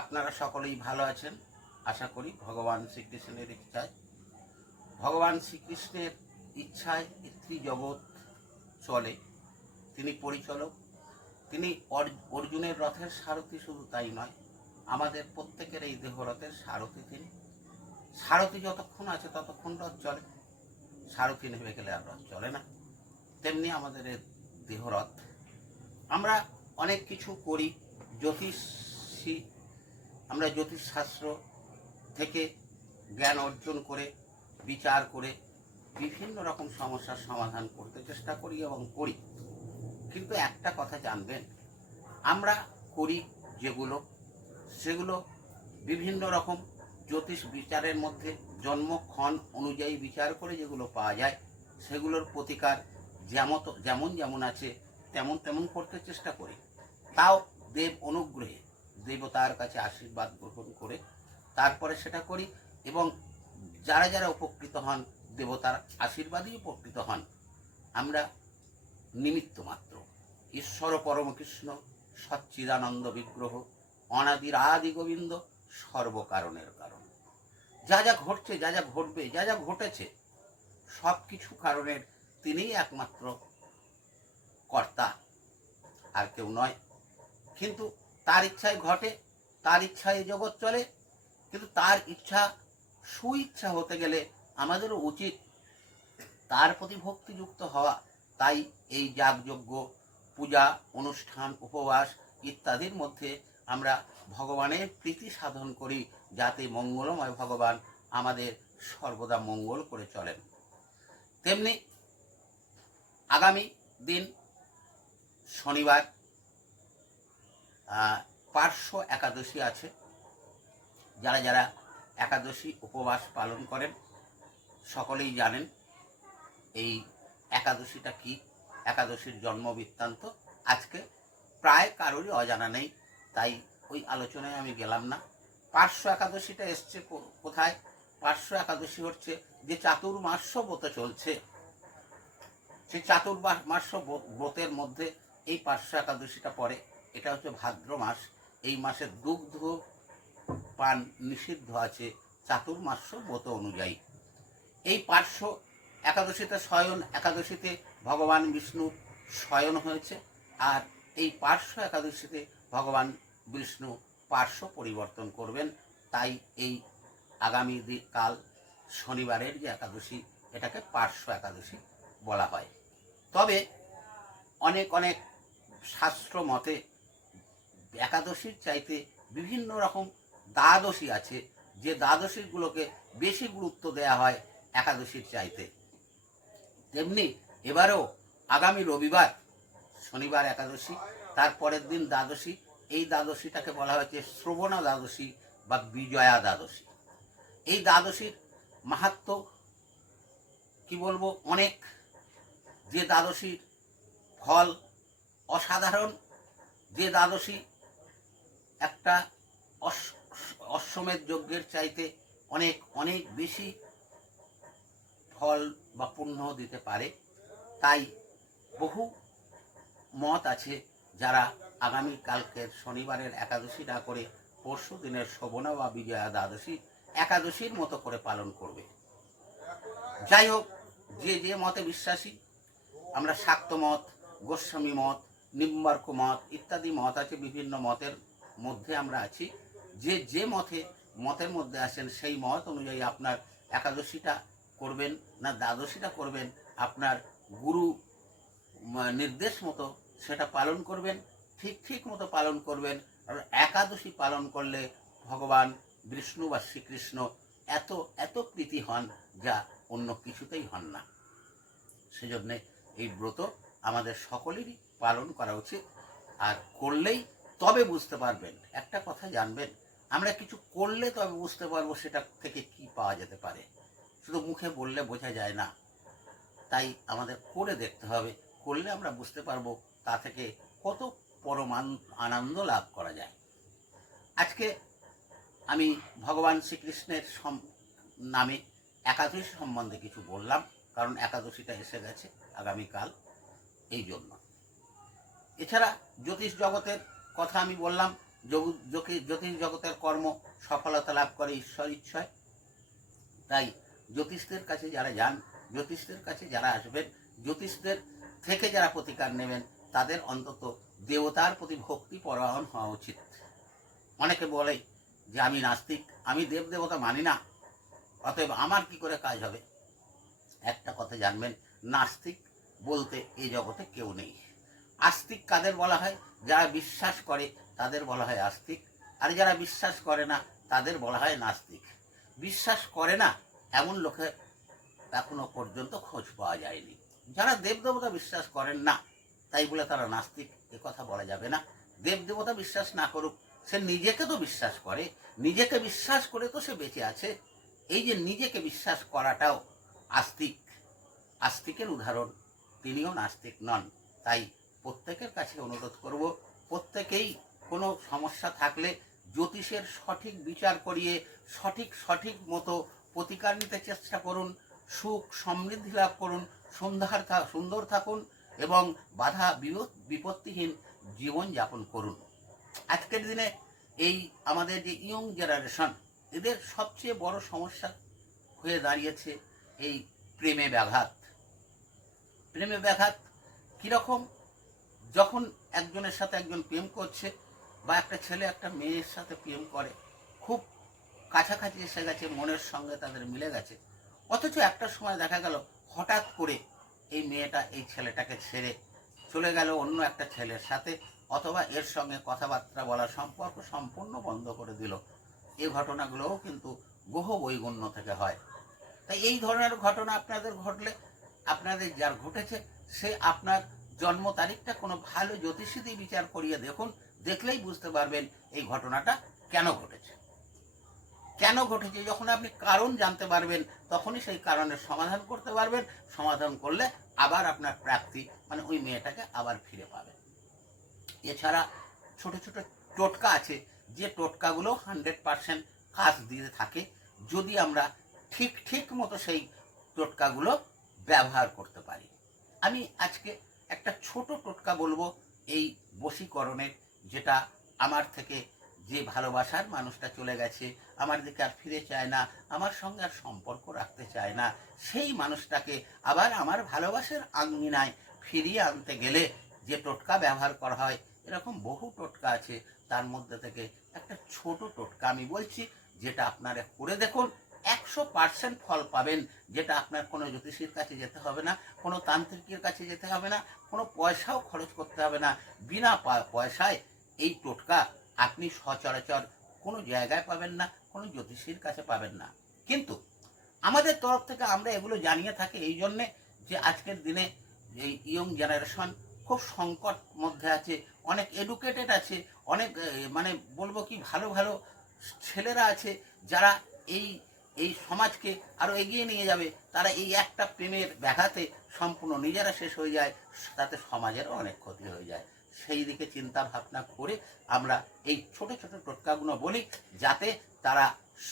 আপনারা সকলেই ভালো আছেন আশা করি। ভগবান শ্রীকৃষ্ণের ইচ্ছায়, ভগবান শ্রীকৃষ্ণের ইচ্ছায় ত্রিজগৎ চলে। তিনি পরিচালক, তিনি অর্জুনের রথের সারথি। শুধু তাই নয়, আমাদের প্রত্যেকের এই দেহরথের সারথি তিনি। সারথি যতক্ষণ আছে ততক্ষণ রথ চলে, সারথি নেমে গেলে আর রথ চলে না। তেমনি আমাদের এই দেহরথ। আমরা অনেক কিছু করি, জ্যোতিষী, আমরা জ্যোতিষশাস্ত্র থেকে জ্ঞান অর্জন করে, বিচার করে বিভিন্ন রকম সমস্যার সমাধান করতে চেষ্টা করি এবং করি। কিন্তু একটা কথা জানবেন, আমরা করি যেগুলো, সেগুলো বিভিন্ন রকম জ্যোতিষ বিচারের মধ্যে জন্মক্ষণ অনুযায়ী বিচার করে যেগুলো পাওয়া যায়, সেগুলোর প্রতিকার যেমন যেমন আছে তেমন তেমন করতে চেষ্টা করি। তাও দেব অনুগ্রহে, দেবতার কাছে আশীর্বাদ গ্রহণ করে তারপরে সেটা করি। এবং যারা যারা উপকৃত হন, দেবতার আশীর্বাদেই উপকৃত হন। আমরা নিমিত্ত মাত্র। ঈশ্বর পরমকৃষ্ণ সচ্চিদানন্দ বিগ্রহ, অনাদির আদি গোবিন্দ, সর্বকারণের কারণ। যা যা ঘটছে, যা যা ঘটবে, যা যা ঘটেছে, সব কিছু কারণের তিনিই একমাত্র কর্তা, আর কেউ নয়। কিন্তু তার ইচ্ছায় ঘটে, তার ইচ্ছায় জগৎ চলে। কিন্তু তার ইচ্ছা সুইচ্ছা হতে গেলে আমাদেরও উচিত তার প্রতি ভক্তিযুক্ত হওয়া। তাই এই যাগযজ্ঞ, পূজা, অনুষ্ঠান, উপবাস ইত্যাদির মধ্যে আমরা ভগবানের প্রীতি সাধন করি, যাতে মঙ্গলময় ভগবান আমাদের সর্বদা মঙ্গল করে চলেন। তেমনি আগামী দিন শনিবার পার্শ্ব একাদশী আছে। যারা যারা একাদশী উপবাস পালন করেন সকলেই জানেন এই একাদশীটা কি, একাদশীর জন্ম বৃত্তান্ত আজকে প্রায় কারোরই অজানা নেই, তাই ওই আলোচনায় আমি গেলাম না। পার্শ্ব একাদশীটা এসছে কোথায়? পার্শ্ব একাদশী হচ্ছে যে চাতুর্মাস্য ব্রত চলছে, সেই চাতুর্মাস্য ব্রতের মধ্যে এই পার্শ্ব একাদশীটা পড়ে। এটা হচ্ছে ভাদ্র মাস। এই মাসে দুগ্ধ পান নিষিদ্ধ আছে চাতুর্মাস্য ব্রত অনুযায়ী। এই পার্শ্ব একাদশীতে শয়ন একাদশীতে ভগবান বিষ্ণু শয়ন হয়েছে, আর এই পার্শ্ব একাদশীতে ভগবান বিষ্ণু পার্শ্ব পরিবর্তন করবেন। তাই এই আগামী কাল শনিবারের যে একাদশী, এটাকে পার্শ্ব একাদশী বলা হয়। তবে অনেক অনেক শাস্ত্র মতে একাদশীর চাইতে বিভিন্ন রকম দ্বাদশী আছে, যে দ্বাদশীগুলোকে বেশি গুরুত্ব দেওয়া হয় একাদশীর চাইতে। তেমনি এবারেও আগামী রবিবার, শনিবার একাদশী, তারপরের দিন দ্বাদশী। এই দ্বাদশীটাকে বলা হয়েছে শ্রবণা দ্বাদশী বা বিজয়া দ্বাদশী। এই দ্বাদশীর মাহাত্ম্য কি বলবো, অনেক। যে দ্বাদশীর ফল অসাধারণ, যে দ্বাদশী একটা অশ্বমেধ যজ্ঞের চাইতে অনেক অনেক বেশি ফল বা পুণ্য দিতে পারে। তাই বহু মত আছে যারা আগামী কালকের শনিবারের একাদশী না করে পরশু দিনের শোভনা বা বিজয়া দ্বাদশী একাদশীর মতো করে পালন করবে। যাই হোক, যে যে মতে বিশ্বাসী, আমরা শাক্ত মত, গোস্বামী মত, নিম্বার্ক মত ইত্যাদি মত আছে, বিভিন্ন মতের মধ্যে আমরা আছি। যে যে মতের মধ্যে আসেন সেই মত অনুযায়ী আপনার একাদশীটা করবেন না দ্বাদশীটা করবেন, আপনার গুরু নির্দেশ মতো সেটা পালন করবেন, ঠিক মতো পালন করবেন। আর একাদশী পালন করলে ভগবান বিষ্ণু বা শ্রীকৃষ্ণ এত এত প্রীতি হন, যা অন্য কিছুতেই হন না। সেজন্যে এই ব্রত আমাদের সকলেরই পালন করা উচিত। আর করলেই তবে বুঝতে পারবেন, একটা কথা জানবেন, আমরা কিছু করলে তবে বুঝতে পারবো সেটা থেকে কি পাওয়া যেতে পারে। শুধু মুখে বললে বোঝা যায় না, তাই আমাদের করে দেখতে হবে। করলে আমরা বুঝতে পারবো তা থেকে কত পরম আনন্দ লাভ করা যায়। আজকে আমি ভগবান শ্রীকৃষ্ণের নামে একাদশী সম্বন্ধে কিছু বললাম, কারণ একাদশীটা এসে গেছে আগামীকাল, এই জন্য। এছাড়া জ্যোতিষ জগতের কথা আমি বললাম, জ্যোতিষ জগতের কর্ম সফলতা লাভ করে ঈশ্বর ইচ্ছায়। তাই জ্যোতিষদের কাছে যারা যান, জ্যোতিষদের কাছে যারা আসবেন, জ্যোতিষদের থেকে যারা প্রতিকার নেবেন, তাদের অন্তত দেবতার প্রতি ভক্তি পরায়ণ হওয়া উচিত। অনেকে বলে যে আমি নাস্তিক, আমি দেব দেবতা মানি না, অতএব আমার কি করে কাজ হবে। একটা কথা জানবেন, নাস্তিক বলতে এই জগতে কেউ নেই। আস্তিক কাদের বলা হয়? যারা বিশ্বাস করে তাদের বলা হয় আস্তিক, আর যারা বিশ্বাস করে না তাদের বলা হয় নাস্তিক। বিশ্বাস করে না এমন লোকের এখনো পর্যন্ত খোঁজ পাওয়া যায়নি। যারা দেবদেবতা বিশ্বাস করেন না তাই বলে তারা নাস্তিক, এ কথা বলা যাবে না। দেবদেবতা বিশ্বাস না করুক, সে নিজেকে তো বিশ্বাস করে, নিজেকে বিশ্বাস করে তো সে বেঁচে আছে। এই যে নিজেকে বিশ্বাস করাটাও আস্তিক, আস্তিকের উদাহরণ, তিনিও নাস্তিক নন। তাই প্রত্যেকের কাছে অনুরোধ করব, প্রত্যেকেই কোনো সমস্যা থাকলে জ্যোতিষের সঠিক বিচার করিয়ে সঠিক মতো প্রতিকার নিতে চেষ্টা করুন। সুখ সমৃদ্ধি লাভ করুন, সুন্দর থাকুন এবং বাধা বিপত্তিহীন জীবন যাপন করুন। আজকের দিনে এই আমাদের যে ইয়ং জেনারেশন, এদের সবচেয়ে বড় সমস্যা হয়ে দাঁড়িয়েছে এই প্রেমে ব্যাঘাত। প্রেমে ব্যাঘাত কীরকম? যখন একজনের সাথে একজন প্রেম করছে, বা একটা ছেলে একটা মেয়ের সাথে প্রেম করে, খুব কাছাকাছি এসে গেছে, মনের সঙ্গে তাদের মিলে গেছে, অথচ একটা সময় দেখা গেল হঠাৎ করে এই মেয়েটা এই ছেলেটাকে ছেড়ে চলে গেল অন্য একটা ছেলের সাথে, অথবা এর সঙ্গে কথাবার্তা বলা, সম্পর্ক সম্পূর্ণ বন্ধ করে দিল। এই ঘটনাগুলোও কিন্তু বহু বৈগুণ্য থেকে হয়। তাই এই ধরনের ঘটনা আপনাদের ঘটলে, আপনাদের যার ঘটেছে, সে আপনার জন্ম তারিখটা কোনো ভালো জ্যোতিষী দিয়ে বিচার করিয়ে দেখুন, দেখলেই বুঝতে পারবেন এই ঘটনাটা কেন ঘটেছে। যখন আপনি কারণ জানতে পারবেন, তখনই সেই কারণের সমাধান করতে পারবেন। সমাধান করলে আবার আপনার প্রাপ্তি, মানে ওই মেয়েটাকে আবার ফিরে পাবেন। এছাড়া ছোট ছোট টোটকা আছে, যে টোটকাগুলো 100% কাজ দিয়ে থাকে, যদি আমরা ঠিক মতো সেই টোটকাগুলো ব্যবহার করতে পারি। আমি আজকে একটা ছোট টোটকা বলবো এই বশীকরণের, যেটা আমার থেকে যে ভালোবাসার মানুষটা চলে গেছে, আমার দিকে আর ফিরে চায় না, আমার সঙ্গে আর সম্পর্ক রাখতে চায় না, সেই মানুষটাকে আবার আমার ভালোবাসার আঙ্গিনায় ফিরিয়ে আনতে গেলে যে টোটকা ব্যবহার করা হয়, এরকম বহু টোটকা আছে। তার মধ্যে থেকে একটা ছোট টোটকা আমি বলছি, যেটা আপনারা করে দেখুন, 100% ফল পাবেন। যেটা আপনার কোনো জ্যোতিষীর কাছে যেতে হবে না, কোনো তান্ত্রিকের কাছে যেতে হবে না, কোনো পয়সাও খরচ করতে হবে না। বিনা পয়সায় এই টোটকা আপনি সচরাচর কোনো জায়গায় পাবেন না, কোনো জ্যোতিষীর কাছে পাবেন না। কিন্তু আমাদের তরফ থেকে আমরা এগুলো জানিয়ে থাকি এই জন্যে যে আজকের দিনে এই ইয়ং জেনারেশন খুব সংকট মধ্যে আছে, অনেক এডুকেটেড আছে, অনেক মানে বলবো কি ভালো ছেলেরা আছে, যারা এই সমাজকে আরো এগিয়ে নিয়ে যাবে। তারা এই একটা প্রেমের ব্যাঘাতে সম্পূর্ণ নিজেরা শেষ হয়ে যায়, তাতে সমাজেরও অনেক ক্ষতি হয়ে যায়। সেই দিকে চিন্তা ভাবনা করে আমরা এই ছোট ছোট টোটকাগুলো বলি, যাতে তারা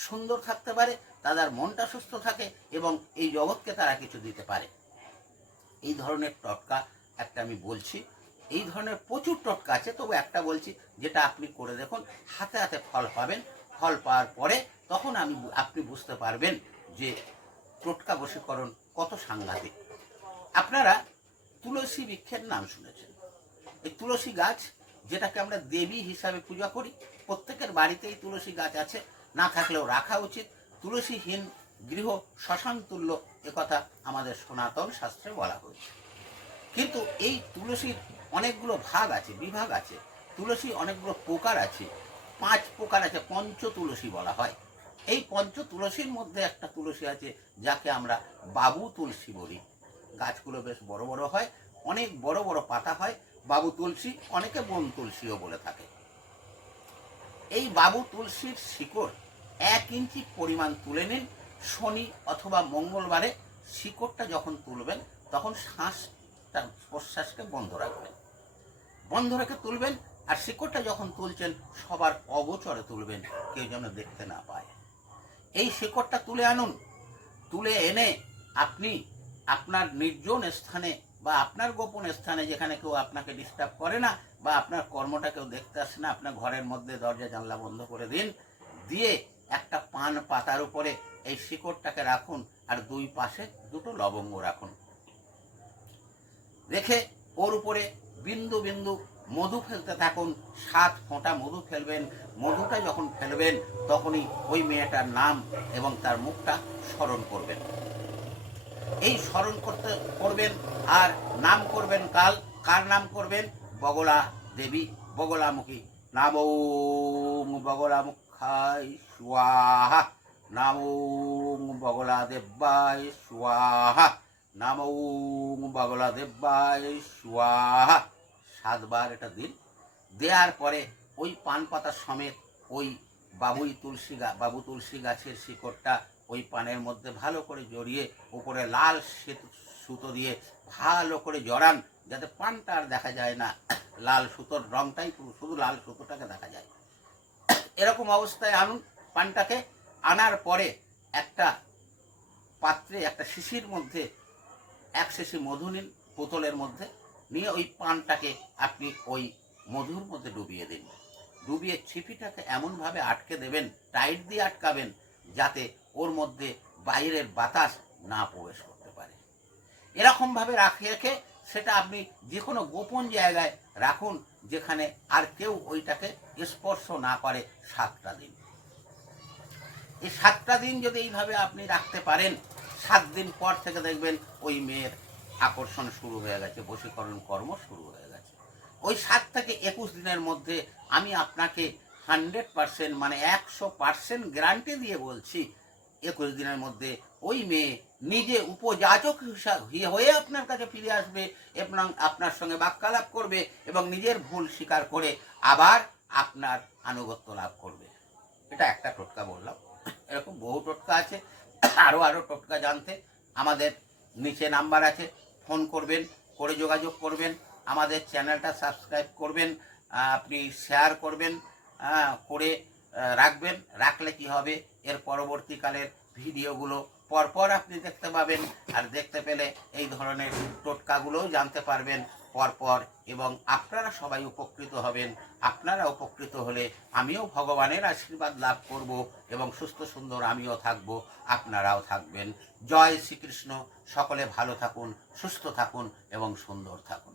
সুন্দর থাকতে পারে, তাদের মনটা সুস্থ থাকে এবং এই জগৎকে তারা কিছু দিতে পারে। এই ধরনের টোটকা একটা আমি বলছি, এই ধরনের প্রচুর টোটকা আছে, তবু একটা বলছি যেটা আপনি করে দেখুন, হাতে ফল পাবেন। ফল পাওয়ার পরে তখন আপনি বুঝতে পারবেন যে টোটকা বশীকরণ কত সাংঘাতিক। আপনারা তুলসী বৃক্ষের নাম শুনেছেন। এই তুলসী গাছ, যেটাকে আমরা দেবী হিসাবে পূজা করি, প্রত্যেকের বাড়িতেই তুলসী গাছ আছে, না থাকলেও রাখা উচিত। তুলসীহীন গৃহ শ্মশান তুল্য, একথা আমাদের সনাতন শাস্ত্রে বলা হয়েছে। কিন্তু এই তুলসীর অনেকগুলো ভাগ আছে, বিভাগ আছে। তুলসী অনেকগুলো প্রকার আছে, 5 প্রকার আছে, পঞ্চ তুলসী বলা হয়। এই পঞ্চ তুলসীর মধ্যে একটা তুলসী আছে যাকে আমরা বাবু তুলসী বলি। গাছগুলো বেশ বড় বড় হয়, অনেক বড় বড় পাতা হয়। বাবু তুলসী, অনেকে বন তুলসীও বলে থাকে। এই বাবু তুলসীর শিকড় 1 ইঞ্চি পরিমাণ তুলে নিন। শনি অথবা মঙ্গলবারে শিকড়টা যখন তুলবেন, তখন প্রশ্বাসকে বন্ধ রাখবেন, বন্ধ রেখে তুলবেন। আর শিকড়টা যখন তুলছেন, সবার অগোচরে তুলবেন, কেউ যেন দেখতে না পায়। এই শিকড়টা তুলে আনুন। তুলে এনে আপনি আপনার নির্জন স্থানে বা আপনার গোপন স্থানে, যেখানে কেউ আপনাকে ডিস্টার্ব করে না, বা আপনার কর্মটা কেউ দেখতে আসে না, আপনার ঘরের মধ্যে দরজা জানলা বন্ধ করে দিন, দিয়ে একটা পান পাতার উপরে এই শিকড়টাকে রাখুন, আর দুই পাশে দুটো লবঙ্গ রাখুন, রেখে ওর উপরে বিন্দু বিন্দু মধু ফেলতে থাকুন। 7 ফোঁটা মধু ফেলবেন। মধুটা যখন ফেলবেন তখনই ওই মেয়েটার নাম এবং তার মুখটা স্মরণ করবেন। এই স্মরণ করবেন আর নাম করবেন। কার নাম করবেন? বগলা দেবী, বগলামুখী। নাম ওং বগলামুখায় স্বাহা, নাম ওং বগলা দেব্যায় স্বাহা, নাম ওং বগলা দেব্যায় স্বাহা। 7 বার এটা দিন। দেওয়ার পরে ওই পান পাতা সমেত ওই বাবু তুলসী গাছের শিকড়টা ওই পানের মধ্যে ভালো করে জড়িয়ে উপরে লাল সুতো দিয়ে ভালো করে জড়ান, যাতে পানটা আর দেখা যায় না, লাল সুতোর রংটাই শুধু লাল সুতোটাকে দেখা যায়। এরকম অবস্থায় আনুন পানটাকে। আনার পরে একটা পাত্রে, একটা শিশির মধ্যে 1 শিশি মধু নিন, বোতলের মধ্যে নিয়ে ওই পানটাকে আপনি ওই মধুর মধ্যে ডুবিয়ে দিন। ডুবিয়ে ছিপিটাকে এমনভাবে আটকে দেবেন, টাইট দিয়ে আটকাবেন, যাতে ওর মধ্যে বাইরের বাতাস না প্রবেশ করতে পারে। এরকমভাবে রেখে সেটা আপনি যে কোনো গোপন জায়গায় রাখুন, যেখানে আর কেউ ওইটাকে স্পর্শ না করে 7টা দিন। এই 7টা দিন যদি এইভাবে আপনি রাখতে পারেন, 7 দিন পর থেকে দেখবেন ওই মেয়ের আকর্ষণ শুরু হয়ে গেছে, বশীকরণ কর্ম শুরু হয়ে গেছে। ওই 7 থেকে 21 দিনের মধ্যে আমি আপনাকে 100% মানে 100% গ্যারান্টি দিয়ে বলছি, 21 দিনের মধ্যে ওই মেয়ে নিজে উপযাচক হয়ে আপনার কাছে ফিরে আসবে এবং আপনার সঙ্গে বাক্যালাপ করবে এবং নিজের ভুল স্বীকার করে আবার আপনার আনুগত্য লাভ করবে। এটা একটা টোটকা বললাম, এরকম বহু টোটকা আছে। আরও টোটকা জানতে আমাদের নিচে নাম্বার আছে, ফোন করবেন, করে যোগাযোগ করবেন। আমাদের চ্যানেলটা সাবস্ক্রাইব করবেন, আপনি শেয়ার করবেন, করে রাখবেন। রাখলে কি হবে, এর পরবর্তীকালের ভিডিওগুলো পরপর আপনি দেখতে পাবেন, আর দেখতে পেলে এই ধরনের টোটকাগুলোও জানতে পারবেন পরপর, এবং আপনারা সবাই উপকৃত হবেন। আপনারা উপকৃত হলে আমিও ভগবানের আশীর্বাদ লাভ করব এবং সুস্থ সুন্দর আমিও থাকব, আপনারাও থাকবেন। জয় শ্রীকৃষ্ণ। সকলে ভালো থাকুন, সুস্থ থাকুন এবং সুন্দর থাকুন।